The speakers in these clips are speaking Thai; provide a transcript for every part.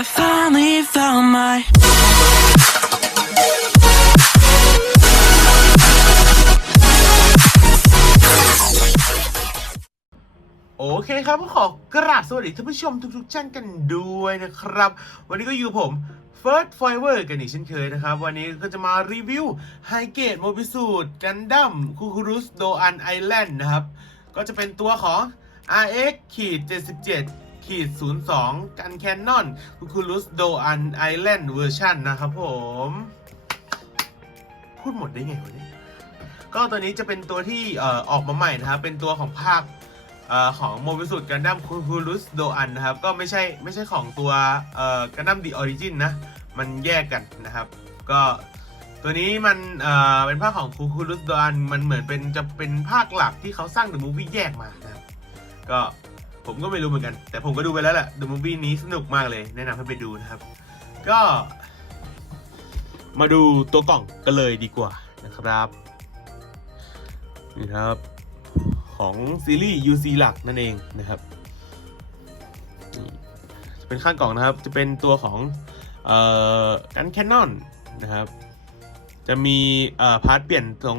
I finally found my โอเคครับขอกราบสวัสดีท่านผู้ชมทุกๆท่านกันด้วยนะครับ วันนี้ก็อยู่ผม First Fiver กันอีกเช่นเคยนะครับ วันนี้ก็จะมารีวิวไฮเกตโมบิสูดกันดั้มคูคูรุสโดอันไอแลนด์นะครับ ก็จะเป็นตัวของ RX ขีด77 ขีด02กันแคนนอนคูคูรุสโดอันไอแลนด์เวอร์ชันนะครับผม พูดหมดได้ไงวะเนี่ยก็ตัวนี้จะเป็นตัวที่อออกมาใหม่นะครับ เป็นตัวของภาคอของโมบิสุดกันดั้มคูคูรุสโดอันนะครับ ก็ไม่ใช่ไม่ใช่ของตัวกันดั้มดีออริจินนะ มันแยกกันนะครับ ก็ตัวนี้มันเอ่อเป็นภาคของคูคูรุสโดอันมันเหมือนเป็นจะเป็นภาคหลักที่เขาสร้างเดอะมูฟวี่แยกมานะครับ ก็ ผมก็ไม่รู้เหมือนกัน แต่ผมก็ดูไปแล้วแหละเดอะมูฟวี่นี้สนุกมากเลย แนะนำให้ไปดูนะครับ ก็ มาดูตัวกล่องกันเลยดีกว่านะครับ นี่ครับ ของซีรีส์ UC หลักนั่นเองนะครับจะเป็นข้างกล่องนะครับ จะเป็นตัวของเอ่อกันแคนนอนนะครับจะมีเอ่อพาร์ทเปลี่ยนตรง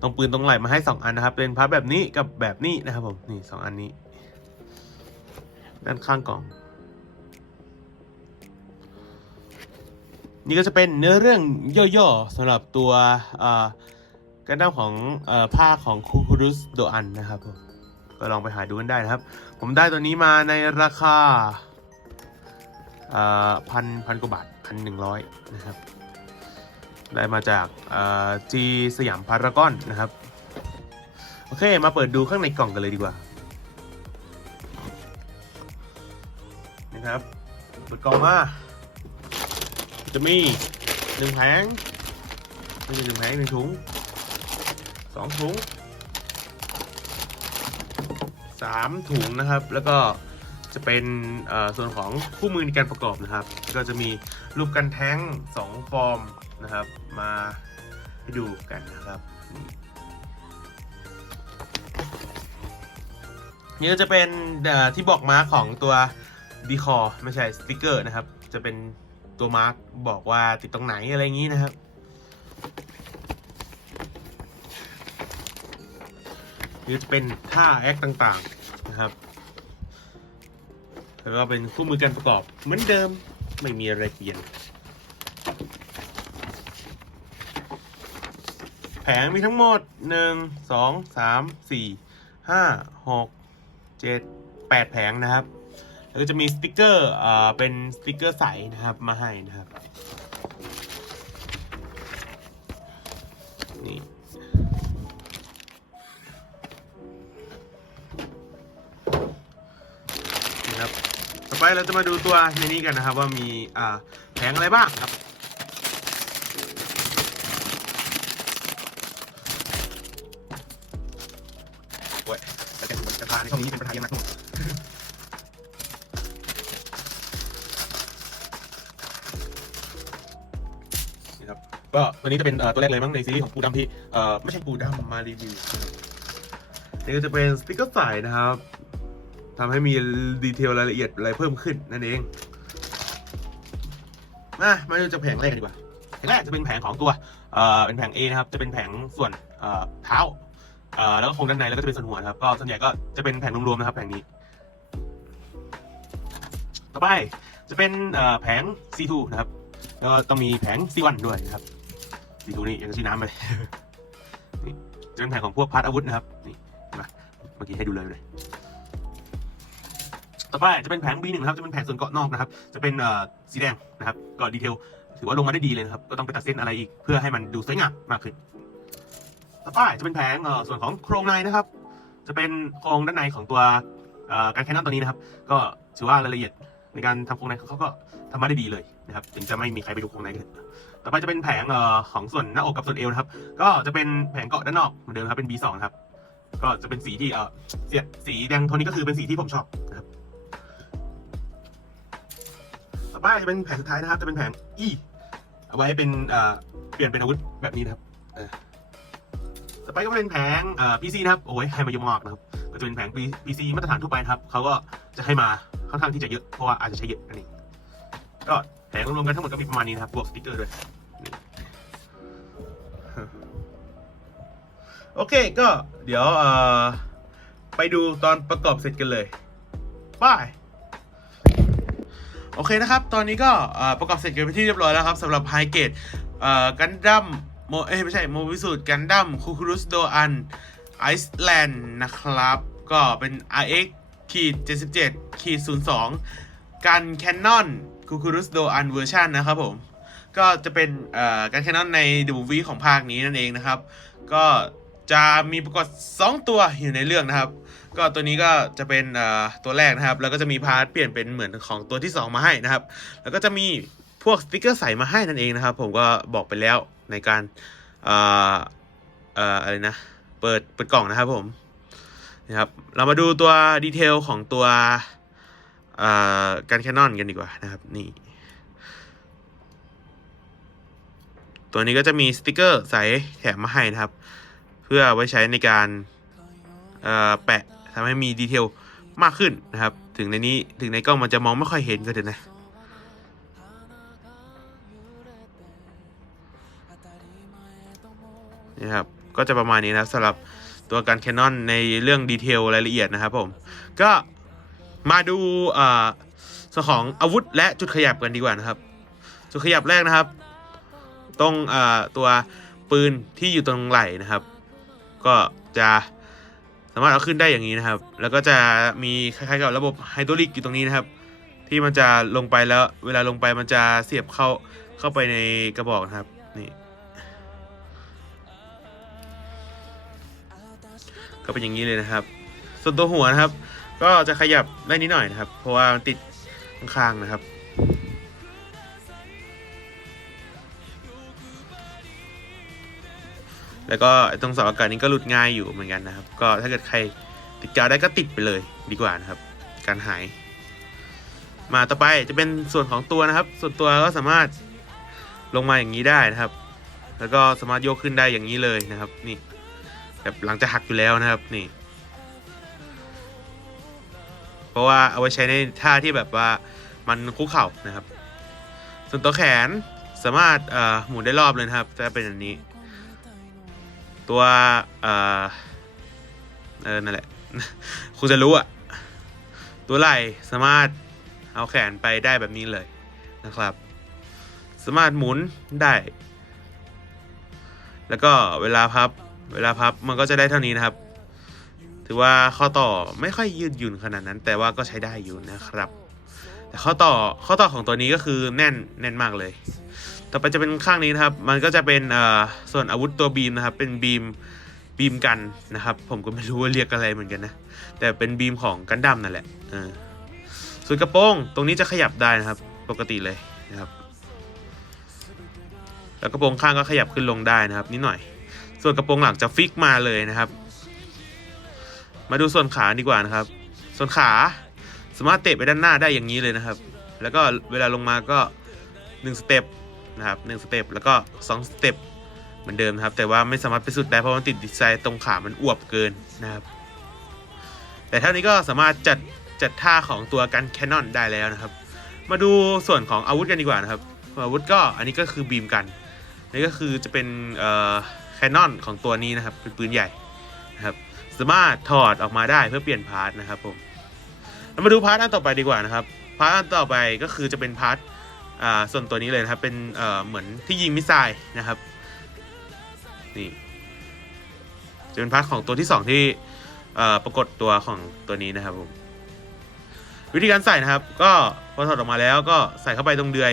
ตรงปืนตรงไหล่มาให้ 2 อันนะครับ เป็นพาร์ทแบบนี้กับแบบนี้นะครับผมนี่สองอันนี้ ด้านข้างกล่อง นี่ก็จะเป็นเนื้อเรื่องย่อๆสำหรับตัวกันดั้มของเอ่อภาคของคูคูรุสโดอันนะครับผมก็ลองไปหาดูกันได้นะครับ ผมได้ตัวนี้มาในราคาพันพันกว่าบาทพันหนึ่งร้อยนะครับ ได้มาจากจีสยามพารากอนนะครับ โอเค มาเปิดดูข้างในกล่องกันเลยดีกว่า นะครับ เปิดกล่องมาจะมีหนึ่งแผงไม่ใช่หนึ่งแผงหนึ่งถุงสองถุงสามถุงนะครับ แล้วก็จะเป็นส่วนของคู่มือในการประกอบนะครับ ก็จะมีรูปกันแท้งสองฟอร์มนะครับ มาให้ดูกันนะครับนี่ก็จะเป็นที่บอกมาของตัว ดีคอไม่ใช่สติกเกอร์นะครับ จะเป็นตัวมาร์คบอกว่าติดตรงไหนอะไรอย่างนี้นะครับ หรือจะเป็นท่าแอคต่างๆนะครับ แล้วก็เป็นคู่มือการประกอบเหมือนเดิมไม่มีอะไรเปลี่ยน แผงมีทั้งหมด 1 2 3 4 5 6 7 8 แผงนะครับ แล้วก็จะมีสติกเกอร์อ่าเป็นสติกเกอร์ใสนะครับมาให้นะครับนี่นะครับต่อไปเราจะมาดูตัวในนี้กันนะครับว่ามีอ่าแผงอะไรบ้างครับโอ้ยแต่จะดูกระทาในช่องนี้เป็นประธานยังไงทั้งหมดนี่ ก็ตัวนี้จะเป็นตัวแรกเลยมั้งในซีรีส์ของปูดำที่ไม่ใช่ปูดำมารีวิวนะครับนี่ก็จะเป็นสติกเกอร์ใสนะครับทำให้มีดีเทลรายละเอียดอะไรเพิ่มขึ้นนั่นเองมามาดูจากแผงแรกกันดีกว่าแผงแรกจะเป็นแผงของตัวเอ่อเป็นแผง A นะครับ จะเป็นแผงส่วนเอ่อเท้าเอ่อแล้วก็โครงด้านในแล้วก็จะเป็นส่วนหัวนะครับ ก็ส่วนใหญ่ก็จะเป็นแผงรวมๆนะครับ แผงนี้ ต่อไปจะเป็นแผง C2 นะครับ แล้วก็ต้องมีแผง C1 ด้วยนะครับ C2 นี่ยังชื่อน้ำไปนี่จะเป็นแผงของพวกพาร์ทอาวุธนะครับนี่เห็นปะเมื่อกี้ให้ดูเลยเลยต่อไปจะเป็นแผง B1 นะครับจะเป็นแผงส่วนเกาะนอกนะครับ จะเป็นสีแดงนะครับก็ดีเทลถือว่าลงมาได้ดีเลยนะครับ ก็ต้องไปตัดเส้นอะไรอีกเพื่อให้มันดูสวยงามมากขึ้น ต่อไปจะเป็นแผงส่วนของโครงในนะครับ จะเป็นโครงด้านในของตัวการแคนนอนตัวนี้นะครับ ก็ถือว่ารายละเอียด ในการทำโครงในเขาก็ทำมาได้ดีเลยนะครับ ถึงจะไม่มีใครไปดูโครงในกันต่อไปจะเป็นแผงเอ่อของส่วนหน้าอกกับส่วนเอวนะครับ ก็จะเป็นแผงเกาะด้านนอกเหมือนเดิมครับเป็น B2 ครับ ก็จะเป็นสีที่เอ่อสีสีแดงโทนนี้ก็คือเป็นสีที่ผมชอบนะครับต่อไปจะเป็นแผงสุดท้ายนะครับ จะเป็นแผง E เอาไว้เป็นเอ่อเปลี่ยนเป็นอาวุธแบบนี้นะครับต่อไปก็เป็นแผงเอ่อ PC นะครับ โอ้ยให้มาเยอะมากนะครับ จะเป็นแผง PC มาตรฐานทั่วไปครับเขาก็จะให้มาค่อนข้างที่จะเยอะเพราะว่าอาจจะใช้เยอะนั่นเองก็แผงรวมๆกันทั้งหมดก็มีประมาณนี้นะครับบวกสติ๊กเกอร์ด้วยโอเคก็เดี๋ยวไปดูตอนประกอบเสร็จกันเลยบายโอเคนะครับ ตอนนี้ก็ประกอบเสร็จกันไปที่เรียบร้อยแล้วครับสำหรับไฮเกตกันดั้มโมเอ้ไม่ใช่โมวิสูตรกันดั้มคูคูรุสโดอันไอซ์แลนด์นะครับ ก็เป็น RX ขีด77ขีด02 กันแคนนอนคูคูรุสโดอันเวอร์ชันนะครับผม ก็จะเป็นการแคนนอนในดูวีของภาคนี้นั่นเองนะครับ ก็จะมีประกอบ2ตัวอยู่ในเรื่องนะครับ ก็ตัวนี้ก็จะเป็นตัวแรกนะครับ แล้วก็จะมีพาร์ทเปลี่ยนเป็นเหมือนของตัวที่ 2 มาให้นะครับ แล้วก็จะมีพวกสติกเกอร์ใส่มาให้นั่นเองนะครับ ผมก็บอกไปแล้วในการอออะไรนะ เปิดเปิดกล่องนะครับผม นะครับ เรามาดูตัวดีเทลของตัวการแคนนอนกันดีกว่านะครับนี่ ตัวนี้ก็จะมีสติกเกอร์ใส่แถมมาให้นะครับ เพื่อไว้ใช้ในการแปะทำให้มีดีเทลมากขึ้นนะครับ ถึงในนี้ถึงในกล้องมันจะมองไม่ค่อยเห็นก็เถอะนะนี่ครับ ก็จะประมาณนี้นะสำหรับ ตัวการแคนนอนในเรื่องดีเทลรายละเอียดนะครับผม ก็มาดูส่วนของอาวุธและจุดขยับกันดีกว่านะครับ จุดขยับแรกนะครับ ตรงอตัวปืนที่อยู่ตรงไหล่นะครับ ก็จะสามารถเอาขึ้นได้อย่างนี้นะครับ แล้วก็จะมีคล้ายๆกับระบบไฮดรอลิกอยู่ตรงนี้นะครับ ที่มันจะลงไปแล้วเวลาลงไปมันจะเสียบเข้าเข้าไปในกระบอกนะครับ ก็เป็นอย่างนี้เลยนะครับ ส่วนตัวหัวนะครับ ก็จะขยับได้นิดหน่อยนะครับ เพราะว่ามันติดข้างๆนะครับแล้วก็ตรงเสาอากาศนี้ก็หลุดง่ายอยู่เหมือนกันนะครับ ก็ถ้าเกิดใครติดกาวได้ก็ติดไปเลยดีกว่านะครับ การหาย มาต่อไปจะเป็นส่วนของตัวนะครับ ส่วนตัวก็สามารถลงมาอย่างนี้ได้นะครับ แล้วก็สามารถโยกขึ้นได้อย่างนี้เลยนะครับ นี่ แบบหลังจะหักอยู่แล้วนะครับนี่ เพราะว่าเอาไว้ใช้ในท่าที่แบบว่ามันคุกเข่านะครับ ส่วนตัวแขนสามารถหมุนได้รอบเลยนะครับจะเป็นแบบนี้ ตัวเออเออนั่นแหละคุณจะรู้อะตัวไหล่สามารถเอาแขนไปได้แบบนี้เลยนะครับ สามารถหมุนได้ แล้วก็เวลาพับ เวลาพับมันก็จะได้เท่านี้นะครับ ถือว่าข้อต่อไม่ค่อยยืดหยุ่นขนาดนั้น แต่ว่าก็ใช้ได้อยู่นะครับ แต่ข้อต่อข้อต่อของตัวนี้ก็คือแน่นแน่นมากเลย ต่อไปจะเป็นข้างนี้นะครับ มันก็จะเป็นส่วนอาวุธตัวบีมนะครับ เป็นบีมบีมกันนะครับ ผมก็ไม่รู้ว่าเรียกอะไรเหมือนกันนะ แต่เป็นบีมของกันดั้มนั่นแหละส่วนกระโปรงตรงนี้จะขยับได้นะครับ ปกติเลยนะครับ แล้วกระโปรงข้างก็ขยับขึ้นลงได้นะครับ นิดหน่อย ส่วนกระโปรงหลังจะฟิกมาเลยนะครับ มาดูส่วนขาดีกว่านะครับ ส่วนขาสามารถเตะไปด้านหน้าได้อย่างนี้เลยนะครับ แล้วก็เวลาลงมาก็1สเต็ปนะครับหนึ่งสเต็ปแล้วก็2สเต็ปเหมือนเดิมนะครับแต่ว่าไม่สามารถไปสุดได้เพราะมันติดดีไซน์ตรงขามันอวบเกินนะครับ แต่เท่านี้ก็สามารถจัดจัดท่าของตัวกันแคนนอนได้แล้วนะครับ มาดูส่วนของอาวุธกันดีกว่านะครับ อาวุธก็อันนี้ก็คือบีมกันนี่ก็คือจะเป็นเอ่อ นนอนของตัวนี้นะครับ เป็นปืนใหญ่นะครับ สามารถถอดออกมาได้เพื่อเปลี่ยนพาร์ทนะครับผมเรามาดูพาร์ทอันต่อไปดีกว่านะครับ พาร์ทอันต่อไปก็คือจะเป็นพาร์ทอ่าส่วนตัวนี้เลยนะครับ เป็นเออเหมือนที่ยิงมิสไซล์นะครับ นี่ จะเป็นพาร์ทของตัวที่สองที่เออปรากฏตัวของตัวนี้นะครับผม วิธีการใส่นะครับ ก็พอถอดออกมาแล้วก็ใส่เข้าไปตรงเดือย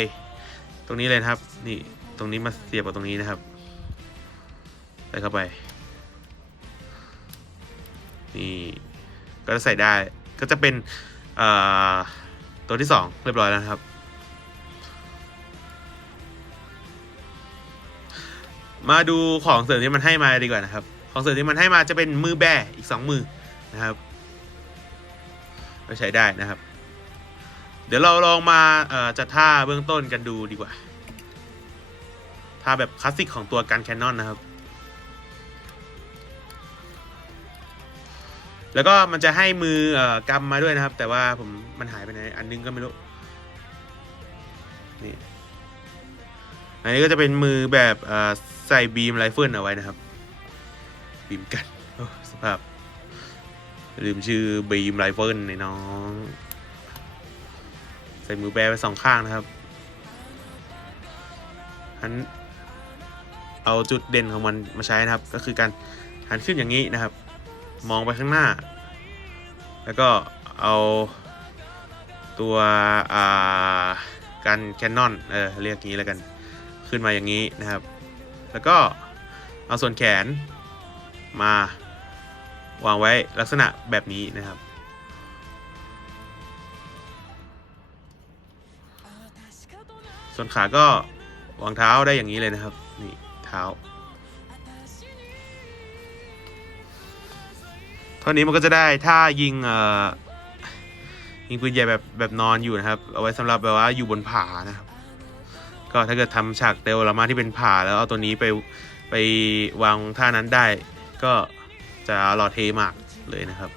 ตรงนี้เลยนะครับ นี่ ตรงนี้มาเสียบกับตรงนี้นะครับ ใส่เข้าไปนี่ก็จะใส่ได้ก็จะเป็นตัวที่สองเรียบร้อยแล้วนะครับ มาดูของเสริมที่มันให้มาดีกว่านะครับ ของเสริมที่มันให้มาจะเป็นมือแบอีกสองมือนะครับก็ใช้ได้นะครับ เดี๋ยวเราลองมาจัดท่าเบื้องต้นกันดูดีกว่าท่าแบบคลาสสิกของตัวกันแคนนอนนะครับ แล้วก็มันจะให้มือเอ่อกำมาด้วยนะครับ แต่ว่าผมมันหายไปไหนอันนึงก็ไม่รู้นี่อันนี้ก็จะเป็นมือแบบเอ่อใส่บีมไรเฟิลเอาไว้นะครับ บีมกันสภาพลืมชื่อบีมไรเฟิลในน้อง ใส่มือแบร์ไปสองข้างนะครับหันเอาจุดเด่นของมันมาใช้นะครับ ก็คือการหันขึ้นอย่างนี้นะครับ มองไปข้างหน้า แล้วก็เอาตัวการแคนนอนเออเรียกอย่างนี้แล้วกันขึ้นมาอย่างนี้นะครับ แล้วก็เอาส่วนแขนมาวางไว้ลักษณะแบบนี้นะครับ ส่วนขาก็วางเท้าได้อย่างนี้เลยนะครับ นี่เท้า เท่านี้มันก็จะได้ถ้ายิงเอ่อยิงปืนใหญ่แบบแบบนอนอยู่นะครับ เอาไว้สำหรับแบบว่าอยู่บนผานะครับ ก็ถ้าเกิดทำฉากเตลลามาที่เป็นผาแล้วเอาตัวนี้ไปไปวางท่านั้นได้ ก็จะหล่อเทมากเลยนะครับ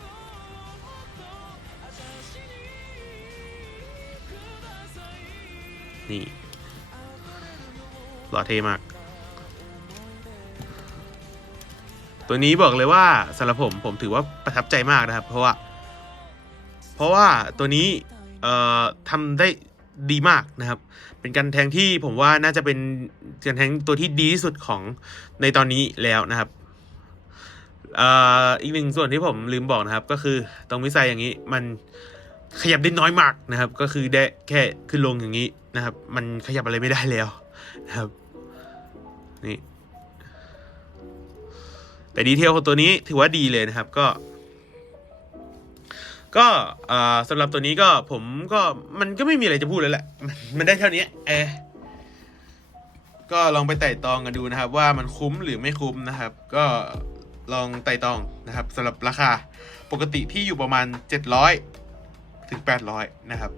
นี่หล่อเทมาก ตัวนี้บอกเลยว่าสำหรับผมผมถือว่าประทับใจมากนะครับ เพราะว่า เพราะว่าตัวนี้เอ่อทำได้ดีมากนะครับ เป็นการแทงที่ผมว่าน่าจะเป็นการแทงตัวที่ดีที่สุดของในตอนนี้แล้วนะครับเอ่ออีกหนึ่งส่วนที่ผมลืมบอกนะครับ ก็คือตรงมิสไซอย่างนี้มันขยับได้น้อยมากนะครับ ก็คือได้แค่ขึ้นลงอย่างนี้นะครับ มันขยับอะไรไม่ได้แล้วนะครับนี่ แต่ดีเทลของตัวนี้ถือว่าดีเลยนะครับ ก็ ก็สำหรับตัวนี้ก็ผมก็มันก็ไม่มีอะไรจะพูดเลยแหละมันมันได้เท่านี้เออก็ลองไปไต่ตองกันดูนะครับ ว่ามันคุ้มหรือไม่คุ้มนะครับ ก็ลองไต่ตองนะครับสำหรับราคาปกติที่อยู่ประมาณ 700 ถึง 800 นะครับ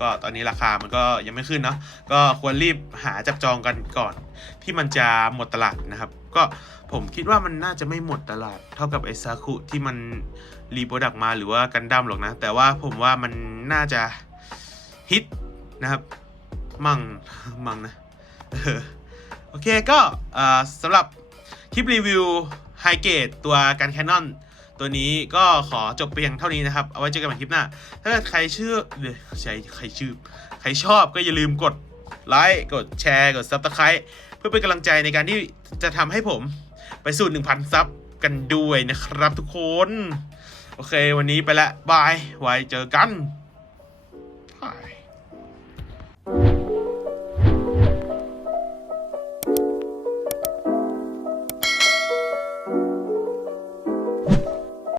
ก็ตอนนี้ราคามันก็ยังไม่ขึ้นเนาะก็ควรรีบหาจับจองกันก่อน ที่มันจะหมดตลาดนะครับ ก็ผมคิดว่ามันน่าจะไม่หมดตลาดเท่ากับไอซาคุที่มันรีโปรดักมาหรือว่ากันดั้มหรอกนะ แต่ว่าผมว่ามันน่าจะฮิตนะครับ มั่งมั่งนะโอเคก็สำหรับคลิปรีวิวไฮเกตตัวการแคนนอนตัวนี้ก็ขอจบเพียงเท่านี้นะครับ เอาไว้เจอกันใหม่คลิปหน้า ถ้าใครชื่อเดี๋ยวใครใครชื่อ ใครชอบก็อย่าลืมกดไลค์ กดแชร์ กด Subscribe เพื่อเป็นกำลังใจในการที่ จะทำให้ผมไปสู่ 1,000 ซับกันด้วยนะครับทุกคน โอเค วันนี้ไปละบาย ไว้เจอกันบาย